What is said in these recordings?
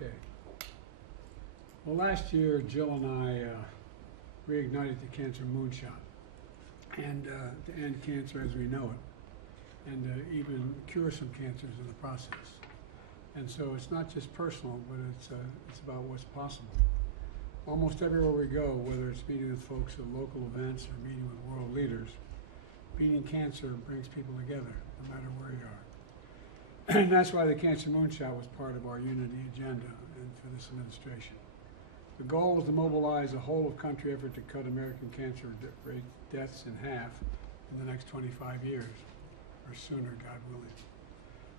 Okay. Well, last year, Jill and I reignited the cancer moonshot, and to end cancer as we know it, and even cure some cancers in the process. And so it's not just personal, but it's about what's possible. Almost everywhere we go, whether it's meeting with folks at local events or meeting with world leaders, beating cancer brings people together, no matter where you are. And that's why the Cancer Moonshot was part of our unity agenda and for this administration. The goal was to mobilize a whole-of-country effort to cut American cancer rate deaths in half in the next 25 years, or sooner, God willing,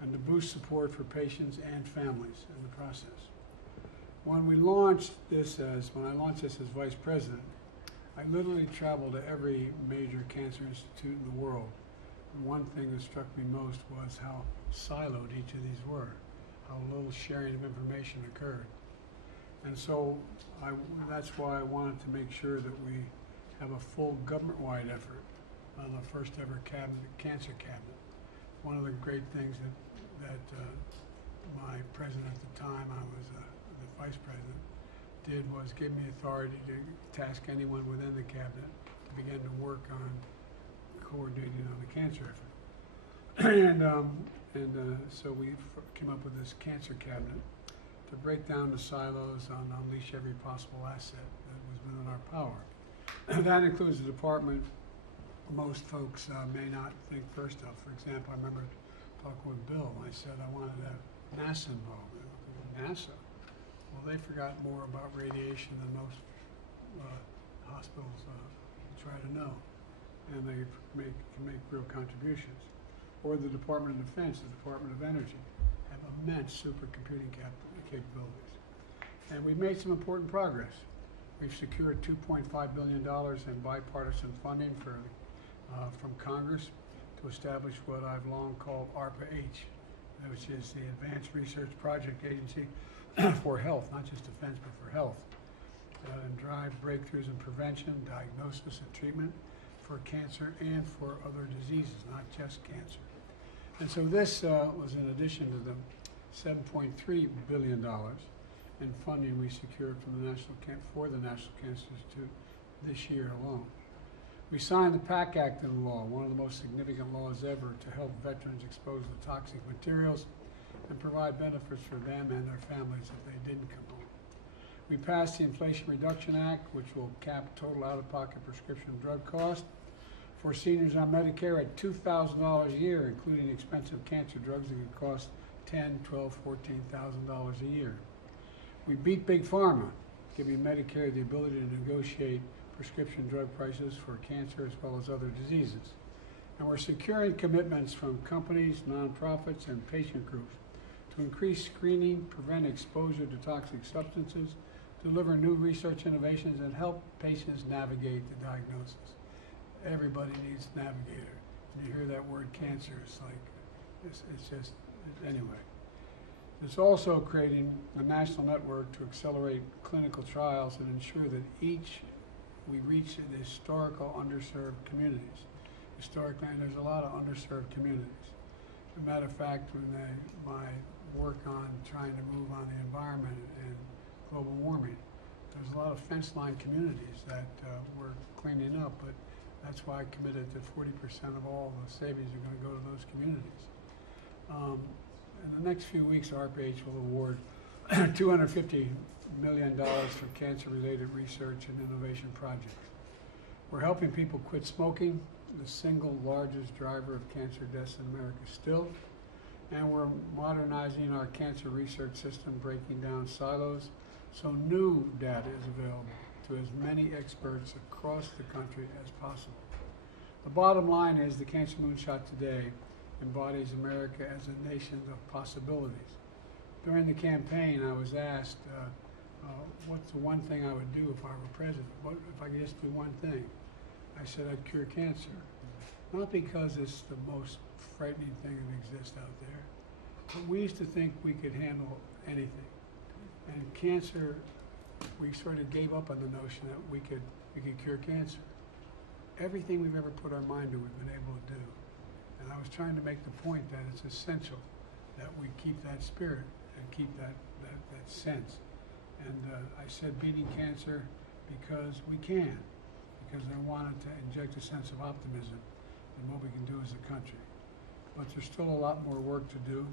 and to boost support for patients and families in the process. When I launched this as vice president, I literally traveled to every major cancer institute in the world. And one thing that struck me most was how siloed each of these were, how little sharing of information occurred. And so that's why I wanted to make sure that we have a full government-wide effort on the first ever cancer cabinet. One of the great things that my president at the time, I was the vice president, did was give me authority to task anyone within the cabinet to begin to work on coordinating on the cancer effort. So we came up with this cancer cabinet to break down the silos and unleash every possible asset that was within our power. That includes the department most folks may not think first of. For example, I remember talking with Bill, and I said I wanted to have NASA involved. NASA? Well, they forgot more about radiation than most hospitals try to know, and they can make real contributions. Or the Department of Defense, the Department of Energy, have immense supercomputing capabilities. And we've made some important progress. We've secured $2.5 billion in bipartisan funding from Congress to establish what I've long called ARPA-H, which is the Advanced Research Project Agency for health, not just defense, but for health, and drive breakthroughs in prevention, diagnosis, and treatment for cancer and for other diseases, not just cancer. And so this was in addition to the $7.3 billion in funding we secured from the National Cancer Institute this year alone. We signed the PAC Act into law, one of the most significant laws ever to help veterans exposed to toxic materials and provide benefits for them and their families if they didn't come home. We passed the Inflation Reduction Act, which will cap total out-of-pocket prescription drug costs for seniors on Medicare at $2,000 a year, including expensive cancer drugs that could cost $10,000, $12,000, $14,000 a year. We beat Big Pharma, giving Medicare the ability to negotiate prescription drug prices for cancer as well as other diseases. And we're securing commitments from companies, nonprofits, and patient groups to increase screening, prevent exposure to toxic substances, deliver new research innovations, and help patients navigate the diagnosis. Everybody needs a navigator. When you hear that word cancer, it's like, anyway. It's also creating a national network to accelerate clinical trials and ensure that we reach the historical underserved communities. Historically, there's a lot of underserved communities. As a matter of fact, when my work on trying to move on the environment and global warming, there's a lot of fence line communities that we're cleaning up, but that's why I committed that 40% of all the savings are going to go to those communities. In the next few weeks, ARPA-H will award $250 million for cancer-related research and innovation projects. We're helping people quit smoking, the single largest driver of cancer deaths in America still, and we're modernizing our cancer research system, breaking down silos, so new data is available to as many experts across the country as possible. The bottom line is the Cancer Moonshot today embodies America as a nation of possibilities. During the campaign, I was asked, what's the one thing I would do if I were president? What if I could just do one thing? I said I'd cure cancer. Not because it's the most frightening thing that exists out there, but we used to think we could handle anything. And cancer, we sort of gave up on the notion that we could cure cancer. Everything we've ever put our mind to, we've been able to do. And I was trying to make the point that it's essential that we keep that spirit and keep that sense. And I said beating cancer because we can, because I wanted to inject a sense of optimism in what we can do as a country. But there's still a lot more work to do,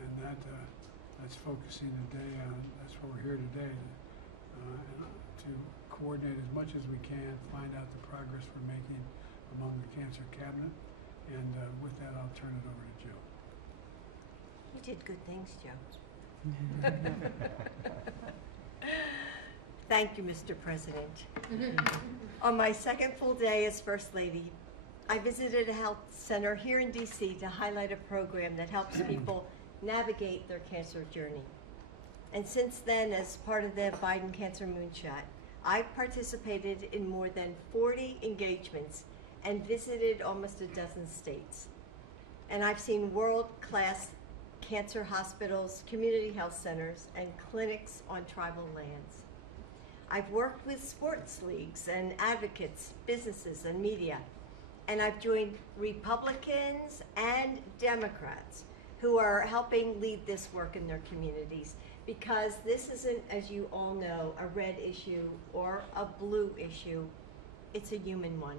and that's focusing today on, that's why we're here today, to coordinate as much as we can, find out the progress we're making among the cancer cabinet, and with that I'll turn it over to Joe. You did good things, Joe. Thank you, Mr. President. On my second full day as First Lady, I visited a health center here in DC to highlight a program that helps people navigate their cancer journey. And since then, as part of the Biden Cancer Moonshot, I've participated in more than 40 engagements and visited almost a dozen states. And I've seen world-class cancer hospitals, community health centers, and clinics on tribal lands. I've worked with sports leagues and advocates, businesses, and media. And I've joined Republicans and Democrats who are helping lead this work in their communities, because this isn't, as you all know, a red issue or a blue issue. It's a human one.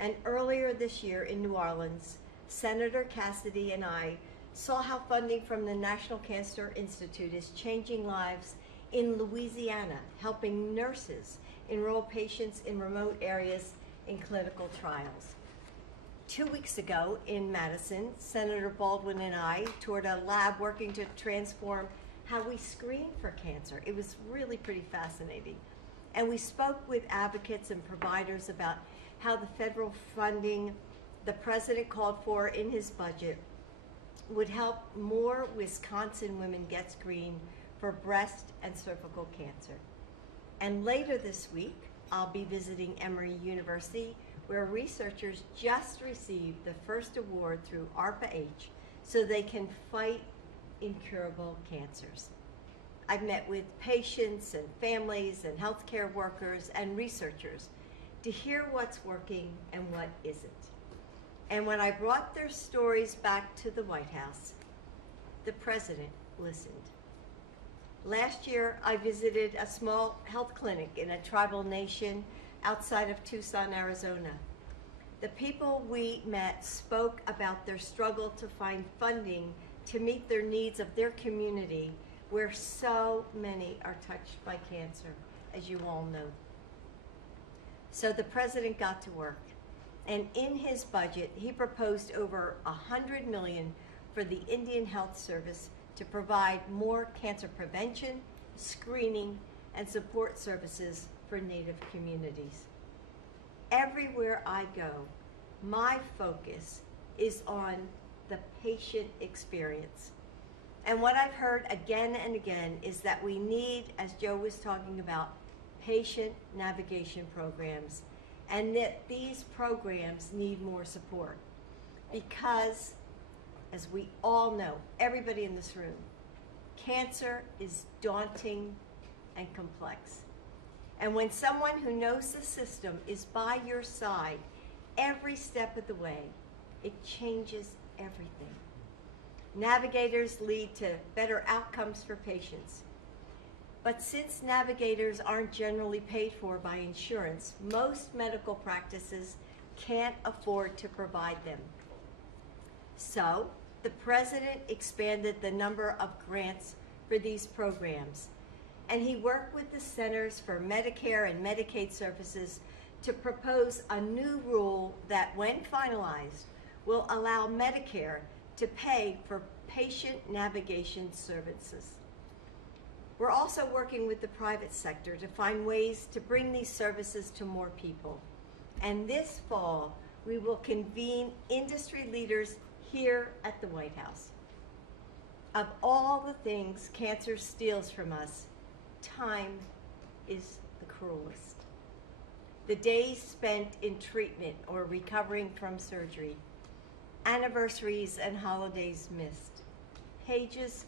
And earlier this year in New Orleans, Senator Cassidy and I saw how funding from the National Cancer Institute is changing lives in Louisiana, helping nurses enroll patients in remote areas in clinical trials. 2 weeks ago in Madison, Senator Baldwin and I toured a lab working to transform how we screen for cancer. It was really pretty fascinating. And we spoke with advocates and providers about how the federal funding the president called for in his budget would help more Wisconsin women get screened for breast and cervical cancer. And later this week, I'll be visiting Emory University, where researchers just received the first award through ARPA-H so they can fight incurable cancers. I've met with patients and families and healthcare workers and researchers to hear what's working and what isn't. And when I brought their stories back to the White House, the president listened. Last year, I visited a small health clinic in a tribal nation outside of Tucson, Arizona. The people we met spoke about their struggle to find funding to meet their needs of their community, where so many are touched by cancer, as you all know. So the president got to work. And in his budget, he proposed over $100 million for the Indian Health Service to provide more cancer prevention, screening, and support services for Native communities. Everywhere I go, my focus is on the patient experience. And what I've heard again and again is that we need, as Joe was talking about, patient navigation programs, and that these programs need more support because, as we all know, everybody in this room, cancer is daunting and complex. And when someone who knows the system is by your side every step of the way, it changes everything. Navigators lead to better outcomes for patients. But since navigators aren't generally paid for by insurance, most medical practices can't afford to provide them. So, the president expanded the number of grants for these programs, and he worked with the Centers for Medicare and Medicaid Services to propose a new rule that, when finalized, will allow Medicare to pay for patient navigation services. We're also working with the private sector to find ways to bring these services to more people. And this fall, we will convene industry leaders here at the White House. Of all the things cancer steals from us, time is the cruelest. The days spent in treatment or recovering from surgery, anniversaries and holidays missed, pages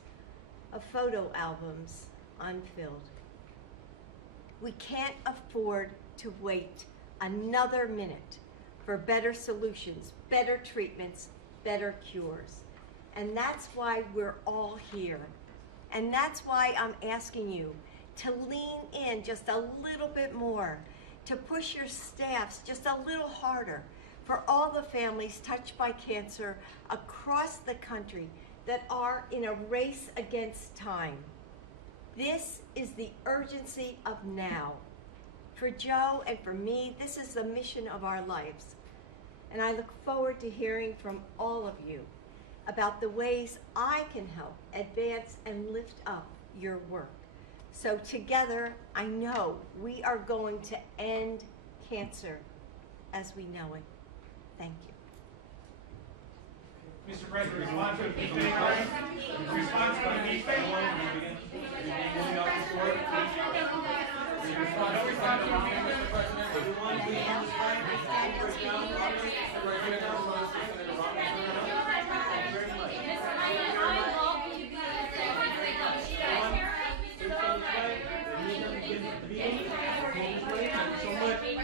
of photo albums unfilled. We can't afford to wait another minute for better solutions, better treatments, better cures. And that's why we're all here. And that's why I'm asking you to lean in just a little bit more, to push your staffs just a little harder for all the families touched by cancer across the country that are in a race against time. This is the urgency of now. For Joe and for me, this is the mission of our lives. And I look forward to hearing from all of you about the ways I can help advance and lift up your work. So together, I know we are going to end cancer as we know it. Thank you. Mr. President, response to the impeachment inquiry. Response to the impeachment. No response to Mr. President.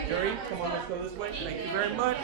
Terry, come on, let's go this way. Thank you very much.